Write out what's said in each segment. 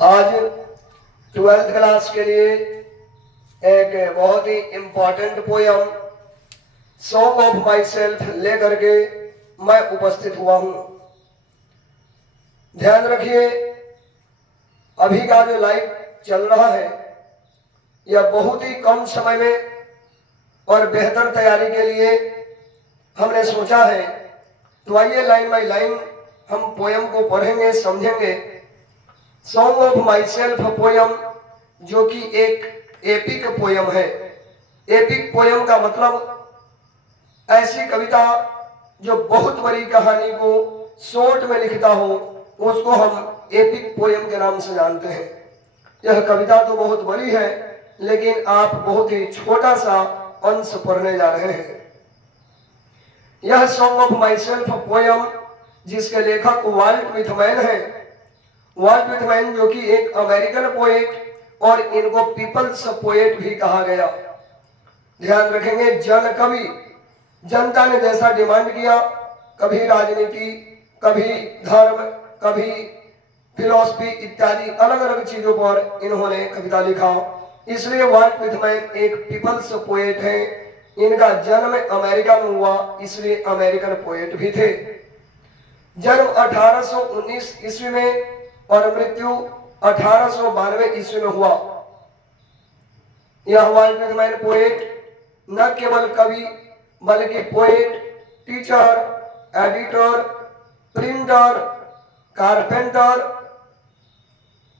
आज 12th class के लिए एक बहुत ही important poem song of myself लेकर के मैं उपस्थित हुआ हूं। ध्यान रखिए, अभी का जो लाइव चल रहा है यह बहुत ही कम समय में और बेहतर तैयारी के लिए हमने सोचा है। तो आइए लाइन बाई लाइन हम पोयम को पढ़ेंगे, समझेंगे। Song of myself poem जो कि एक एपिक पोयम है। एपिक पोयम का मतलब ऐसी कविता जो बहुत बड़ी कहानी को शॉर्ट में लिखता हो, उसको हम एपिक पोयम के नाम से जानते हैं। यह कविता तो बहुत बड़ी है, लेकिन आप बहुत ही छोटा सा अंश पढ़ने जा रहे हैं। यह song of myself poem जिसके लेखक वाल्ट विथमैन है। वाल्ट विथमैन जो कि एक अमेरिकन पोएट और इनको पीपल्स पोएट भी कहा गया। ध्यान रखेंगे, जन कवि। जनता ने जैसा डिमांड किया, कभी राजनीति, कभी धर्म, कभी फिलॉसफी इत्यादि अलग अलग चीजों पर इन्होंने कविता लिखा। इसलिए वाल्ट विथमैन एक पीपल्स पोएट है। इनका जन्म अमेरिका में हुआ, इसलिए अमेरिकन पोएट भी थे। जन्म 1819 ईस्वी में और मृत्यु 1892 ईस्वी में हुआ। यह वाल्ट विथमैन पोएट न केवल कवि बल्कि poet, teacher, editor, printer, carpenter.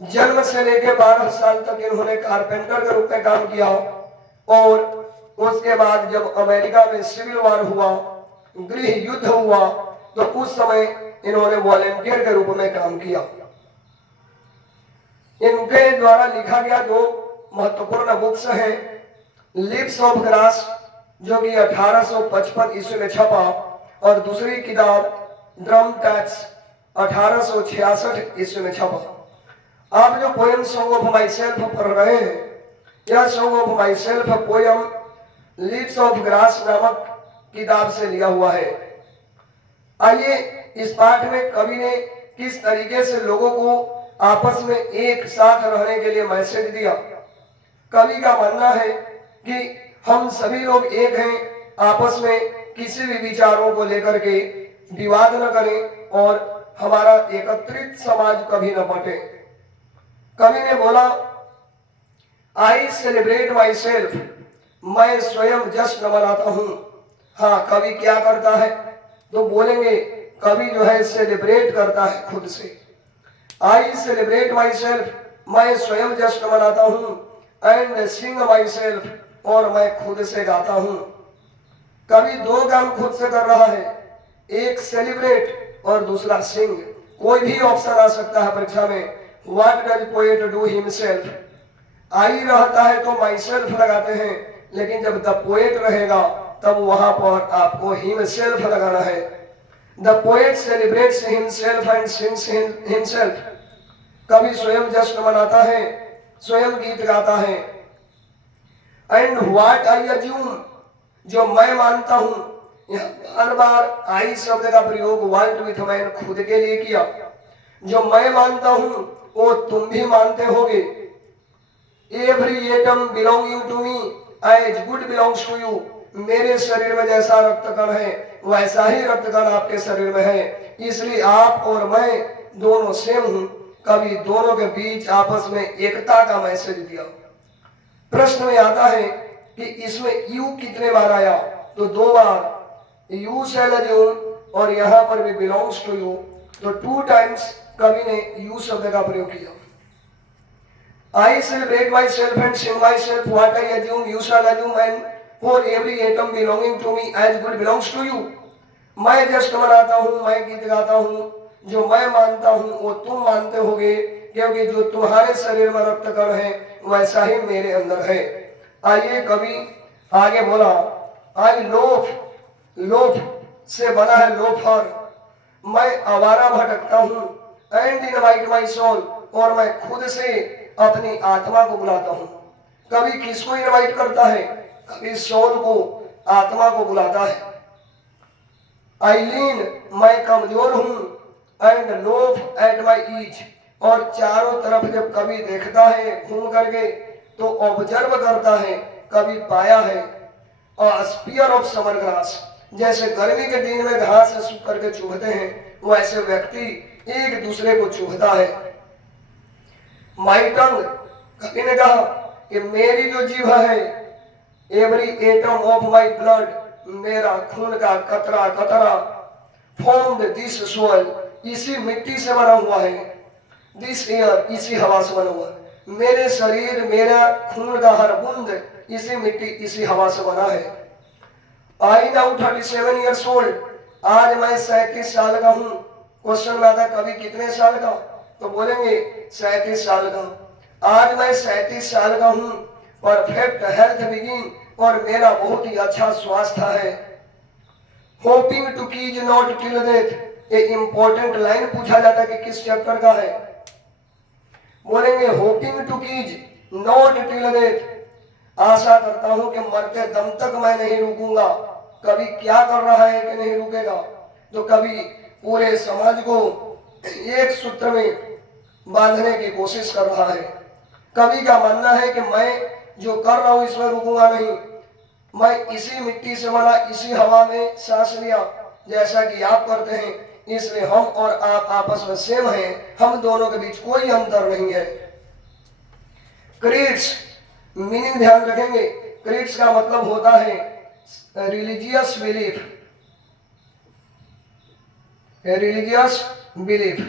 जन्म से लेकर 12 साल तक इन्होंने कारपेंटर के रूप में काम किया और उसके बाद जब अमेरिका में सिविल वॉर हुआ, गृह युद्ध हुआ, तो उस समय इन्होंने वॉलेंटियर के रूप में काम किया। इनके द्वारा लिखा गया दो महत्वपूर्ण बुक्स हैं। लिव्स ऑफ ग्रास जो कि 1855 ईस्वी में छपा और दूसरी किताब ड्रम टैक्स 1866 ईस्वी में छपा। आप जो poem song of myself पढ़ रहे हैं, यह song of myself poem leaves of grass नामक किताब से लिया हुआ है। आइए इस पाठ में कवि ने किस तरीके से लोगों को आपस में एक साथ रहने के लिए मैसेज दिया। कवि का मानना है कि हम सभी लोग एक हैं, आपस में किसी भी विचारों को लेकर के विवाद न करें और हमारा एकत्रित समाज कभी न बटे। कवि ने बोला, आई सेलिब्रेट माई सेल्फ, मैं स्वयं जश्न मनाता हूं। हाँ, कवि क्या करता है तो बोलेंगे, कवि जो है सेलिब्रेट करता है खुद से। आई सेलिब्रेट माई सेल्फ, मैं स्वयं जश्न मनाता हूं। एंड सिंग माई सेल्फ, और मैं खुद से गाता हूं। कवि दो काम खुद से कर रहा है, एक सेलिब्रेट और दूसरा सिंग। कोई भी ऑप्शन आ सकता है परीक्षा में। What does poet do himself? आई रहता है तो माई सेल्फ लगाते हैं, लेकिन जब द पोएट रहेगा तब वहां पर आपको हिमसेल्फ लगाना है। The poet celebrates himself and sings himself. कवि स्वयं जश्न मनाता है, स्वयं गीत गाता है। एंड व्हाट आई अज्यूम, जो मैं मानता हूं। हर बार आई शब्द का प्रयोग वाल्ट विथमैन खुद के लिए किया। जो मैं मानता हूं वो तुम भी मानते होगे। Every atom belonging to me as good belongs to you. मेरे शरीर में जैसा रक्त कण है वैसा ही रक्त कण आपके शरीर में है, इसलिए आप और मैं दोनों सेम हूं। कभी दोनों के बीच आपस में एकता का मैसेज दिया। प्रश्न में आता है कि इसमें यू कितने बार आया, तो 2 बार। यू शैल अज्यूम और यहां पर भी बिलोंग्स टू यू, तो 2 टाइम्स कवि ने यू शब्द का प्रयोग किया। I celebrate myself and sing myself what I assume you shall assume and for every atom belonging to me as good belongs to you। मैं जश्न मनाता हूँ, मैं गीत गाता हूँ। जो मैं मानता हूँ वो तुम मानते होगे, क्योंकि जो तुम्हारे शरीर में रक्त कण है वैसा ही मेरे अंदर है। आइए कवि आगे बोला, आई लोफ, लोफ से बना है लोफर। मैं आवारा भटकता हूँ। एंड इनवाइट माई सोल, और मैं खुद से अपनी आत्मा को बुलाता हूं। कभी किसको इनवाइट करता है? कभी सोल को, आत्मा को बुलाता है। आई लीन, मैं कमजोर हूं। And loaf at my ease, और चारों तरफ जब कभी देखता है घूम करके तो ऑब्जर्व करता है, कभी पाया है और स्पीयर ऑफ समर ग्रास, जैसे गर्मी के दिन में घास सूख करके चुभते हैं वैसे व्यक्ति एक दूसरे को चुभता है। माई टंग, कभी ने कहा कि मेरी जो जीभ है, every atom of my blood, मेरा खून का कतरा कतरा, फॉर्म्ड दिस सोल, इसी मिट्टी से बना हुआ है, दिस एयर, इसी हवा से बना हुआ है, मेरे शरीर, मेरा खून का हर बूंद इसी मिट्टी इसी हवा से बना है। आई नाउ 37 ईयर्स ओल्ड, आज मैं 37 साल का हूँ। क्वेश्चन में आता कभी कितने साल का, तो बोलेंगे 37 साल का। आज मैं 37 साल का हूँ, परफेक्ट हेल्थ बिगिन, और मेरा बहुत ही अच्छा स्वास्थ्य है। Hoping to cease not till death, ये इंपॉर्टेंट लाइन पूछा जाता है कि किस चैप्टर का है, बोलेंगे hoping to cease not till death, आशा करता हूं कि मरते दम तक मैं नहीं रुकूंगा। कभी क्या कर रहा है कि नहीं रुकेगा, तो कभी पूरे समाज को एक सूत्र में बांधने की कोशिश कर रहा है। कभी का मानना है कि मैं जो कर रहा हूं इसमें रुकूंगा नहीं, मैं इसी मिट्टी से बना, इसी हवा में सांस लिया जैसा कि आप करते हैं, इसलिए हम और आप आपस में सेम हैं, हम दोनों के बीच कोई अंतर नहीं है। क्रीड्स, मीनिंग ध्यान रखेंगे, क्रीड्स का मतलब होता है रिलीजियस बिलीफ, रिलीजियस बिलीफ,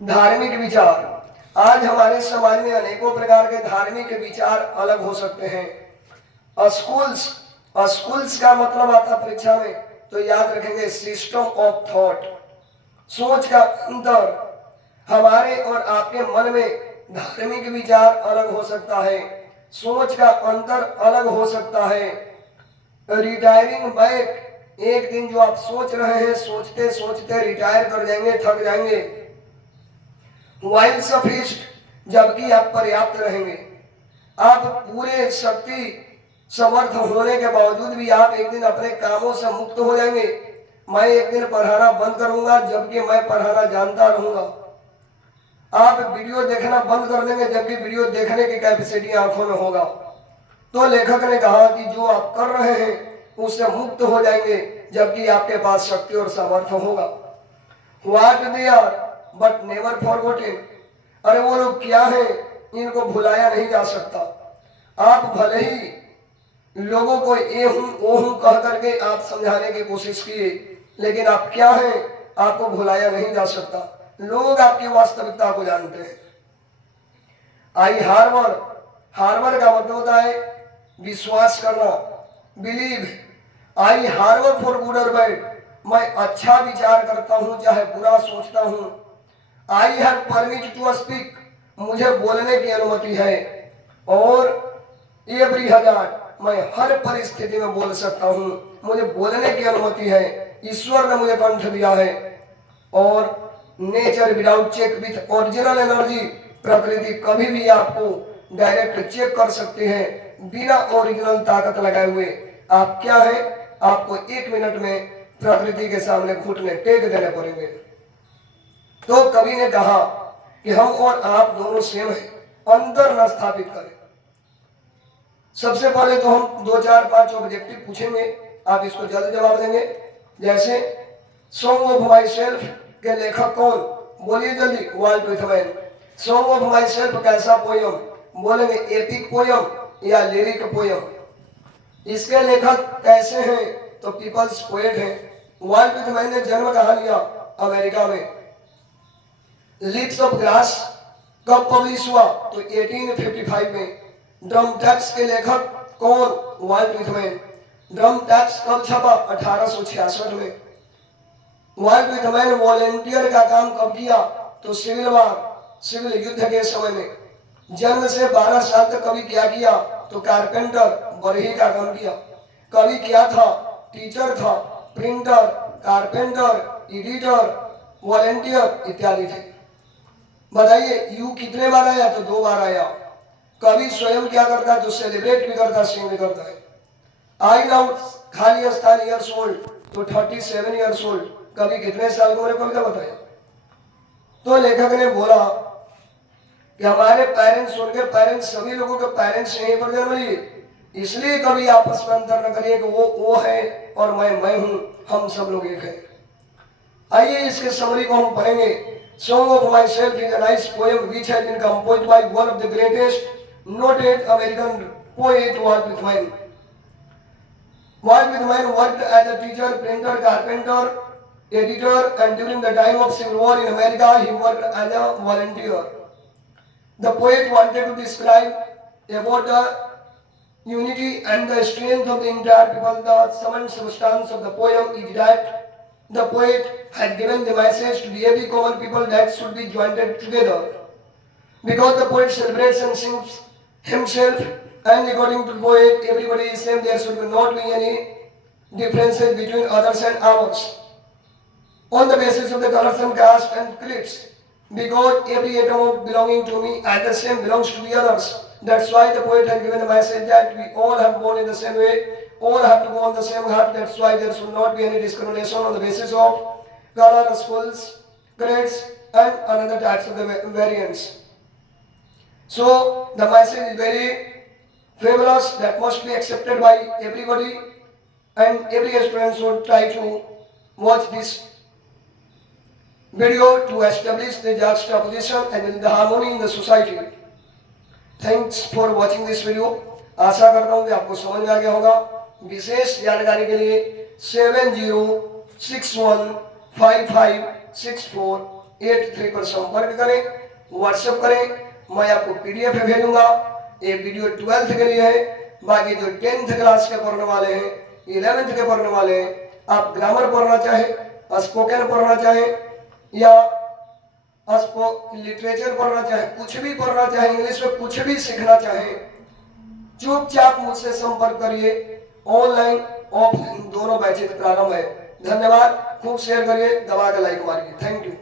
धार्मिक विचार। आज हमारे समाज में अनेकों प्रकार के धार्मिक विचार अलग हो सकते हैं। स्कूल्स, स्कूल्स का मतलब आता परीक्षा में, तो याद रखेंगे सिस्टम ऑफ थॉट, सोच का अंतर। हमारे और आपके मन में धार्मिक विचार अलग हो सकता है, सोच का अंतर अलग हो सकता है। रिटायरिंग बैक, एक दिन जो आप सोच रहे हैं सोचते सोचते रिटायर कर जाएंगे, थक जाएंगे। वाइल सफिस्ट, जबकि आप पर्याप्त रहेंगे, आप पूरे शक्ति समर्थ होने के बावजूद भी आप एक दिन अपने कामों से मुक्त हो जाएंगे। मैं एक दिन पढ़ाना बंद करूंगा जबकि मैं पढ़ाना जानता रहूंगा। आप वीडियो देखना बंद कर देंगे जबकि वीडियो देखने की कैपेसिटी आंखों में होगा। तो लेखक ने कहा कि जो आप कर रहे हैं उससे मुक्त हो जाएंगे जबकि आपके पास शक्ति और सामर्थ्य होगा। What they are but never forgotten, अरे वो लोग क्या है इनको भुलाया नहीं जा सकता। आप भले ही लोगों को ये हूं वो हूं कह करके आप समझाने की कोशिश किए, लेकिन आप क्या हैं आपको भुलाया नहीं जा सकता। लोग आपकी वास्तविकता को जानते हैं। आई हार्बर, हार्बर का मतलब होता है विश्वास करना, believe. I harbour for good और बैड, मैं अच्छा विचार करता हूं चाहे बुरा सोचता हूं। I have permit to speak, मुझे बोलने की अनुमति है। और एवरी हजार, मैं हर परिस्थिति में बोल सकता हूं, मुझे बोलने की अनुमति है, ईश्वर ने मुझे कंठ दिया है। और nature without check with original energy, प्रकृति कभी भी आपको डायरेक्ट चेक कर सकती है बिना ओरिजिनल ताकत लगाए हुए। आप क्या है, आपको 1 मिनट में प्रकृति के सामने घुटने टेक देने पड़ेंगे। तो कवि ने कहा कि हम और आप दोनों सेम हैं, अंतर न स्थापित करें। सबसे पहले तो हम 2, 4, 5 ऑब्जेक्टिव पूछेंगे, आप इसको जल्द जवाब देंगे। जैसे सॉन्ग ऑफ माई सेल्फ के लेखक कौन, बोलिए जल्दी। Walt Whitman. Song of myself कैसा पोयम, बोलेंगे एपिक पोयम या लिरिक पोयम। इसके लेखक कैसे हैं, तो पीपल्स पोएट हैं। वाल्ट व्हिटमैन ने जन्म कहाँ लिया, अमेरिका में। लिप्स ऑफ ग्रास कब पब्लिश हुआ, तो 1855 में। ड्रम टैक्स के लेखक कौन, वाल्ट व्हिटमैन। ड्रम टैक्स कब छपा, 1866 में। वाल्ट व्हिटमैन वॉलेंटियर का काम कब किया, तो सिविल वार, सिविल युद्ध के समय में। जन्म से 12 साल तक कभी क्या किया, तो कारपेंटर, बरही का काम किया। कभी क्या था, टीचर था, प्रिंटर, कारपेंटर, एडिटर, वॉलेंटियर इत्यादि थे। बताइए यू कितने बार आया, तो 2 बार आया। कभी स्वयं क्या करता है, तो सेलिब्रेट भी करता, सिंग भी करता है। आई नाउ खाली स्थान ईयर्स ओल्ड, तो 37 ईयर्स ओल्ड। कभी कितने साल को, कविता बताया। तो लेखक ने बोला कि हमारे पेरेंट्स, उनके पेरेंट्स, सभी लोगों के पेरेंट्स यहीं पर जन्म लिए, इसलिए कभी आपस में अंतर न करिए कि वो है और मैं हूं, हम सब लोग एक हैं। आइए इसके समरी को हम पढ़ेंगे। Song of Myself is a nice poem which has been composed by one of the greatest noted American poet, Walt Whitman. Walt Whitman worked as a teacher, printer, carpenter, editor, and during the time of Civil War in America, he worked as a volunteer. The poet wanted to describe about the unity and the strength of the entire people. The sum and substance of the poem is that the poet had given the message to the every common people that should be joined together. Because the poet celebrates and sings himself, and according to the poet, everybody is same, there should not be any differences between others and ours. On the basis of the colors and caste and creeds, because every atom belonging to me and the same belongs to the others. That's why the poet has given the message that we all have born in the same way, all have to go on the same heart. That's why there should not be any discrimination on the basis of color, schools, grades, and another types of the variants. So the message is very fabulous, that must be accepted by everybody, and every student should try to watch this video to establish the juxtaposition and the harmony in the society. Thanks for watching this video. आशा करता हूँ कि आपको समझ में आ गया होगा। विशेष जानकारी के लिए 7061556483 पर संपर्क करें, व्हाट्सएप करें। मैं आपको पीडीएफ भेजूंगा। ये वीडियो 12th के लिए है, बाकी जो 10th क्लास के पढ़ने वाले हैं, 11th के पढ़ने वाले हैं, आप ग्रामर पढ़ना चाहें, स्पोकन पढ़ना चाहें या लिटरेचर पढ़ना चाहे, कुछ भी पढ़ना चाहे, इंग्लिश में कुछ भी सीखना चाहे, चुपचाप मुझसे संपर्क करिए। ऑनलाइन ऑफलाइन दोनों बैचेज प्रारंभ है। धन्यवाद। खूब शेयर करिए, दबा के लाइक मारिए। Thank you.